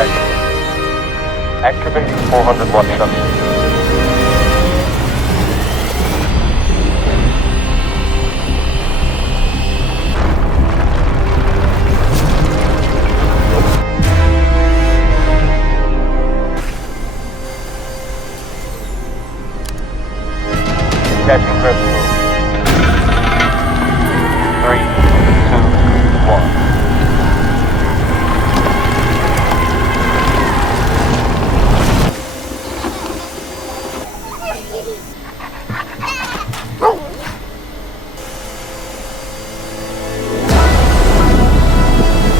activated. Activating 400 watt shuttle. Catching critical. 3, 2, 1.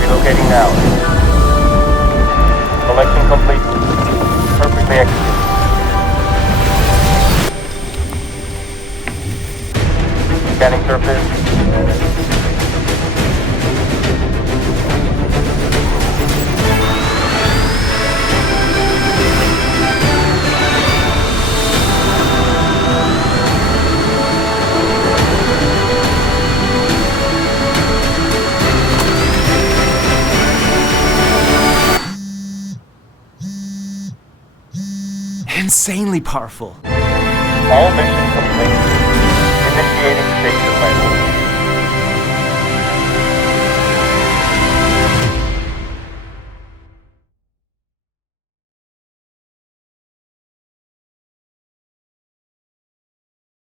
Relocating now. Selection complete. Perfectly executed. Scanning surface. Insanely powerful. All mission complete.